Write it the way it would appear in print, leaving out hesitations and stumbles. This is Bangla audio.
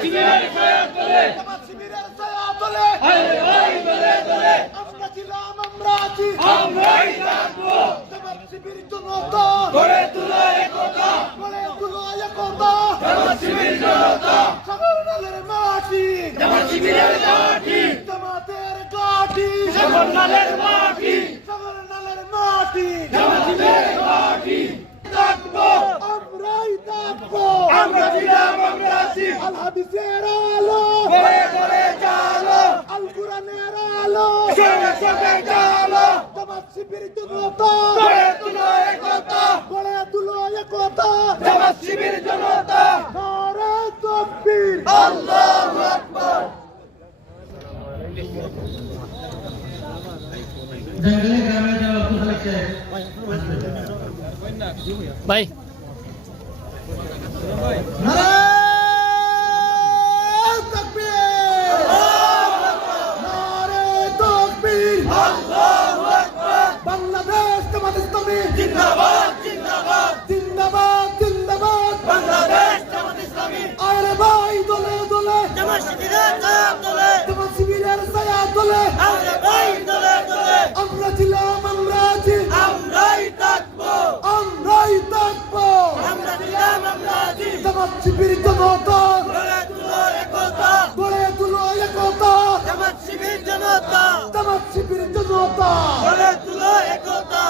শিবিরের ছায়া তলে জামাত শিবিরের ছায়া তলে আমরা ছিলাম আমরা আছি আমরাই থাকবো জামাত শিবির জনতা গড়ে তুলো একতা গড়ে তুলো একতা জামাত শিবির জনতা সাগরনালের মাটি জামাত শিবিরের ঘাঁটি জামাতের ঘাঁটি সাগরনালের মাটি সাগরনালের মাটি জামাত শিবিরের ঘাঁটি থাকবো আমরাই থাকবো আমরা ছিলাম আমরা আছি আল হাদিসের আলো গড়ে গড়ে চালো আল কোরআনের আলো সবে সবে চালো জামাত শিবির জনতা গড়ে তুলো একতা গড়ে তুলো একতা জামাত শিবির জনতা নারে তাকবীর আল্লাহু আকবার জঙ্গলে গ্রামে যাওয়া লাগছে ভাই নারে তাকবীর নারে তাকবীর আল্লাহু আকবার বাংলাদেশ জামাত ইসলামী জিন্দাবাদ জিন্দাবাদ জিন্দাবাদ জিন্দাবাদ বাংলাদেশ জামাত ইসলামী আরে ভাই দলে দলে জামাত শিবিরের ছায়া তলে জামাত শিবিরের ছায়া তলে আমরা ভাই দলে দলে আমরা ছিলাম আমরা আছি আমরাই থাকবো আমরাই থাকবো আমরা ছিলাম আমরা আছি জামাত শিবির জনতা গড়ে তুলো একতা গড়ে তুলো একতা জামাত শিবির জনতা জামাত শিবির জনতা গড়ে তুলো একতা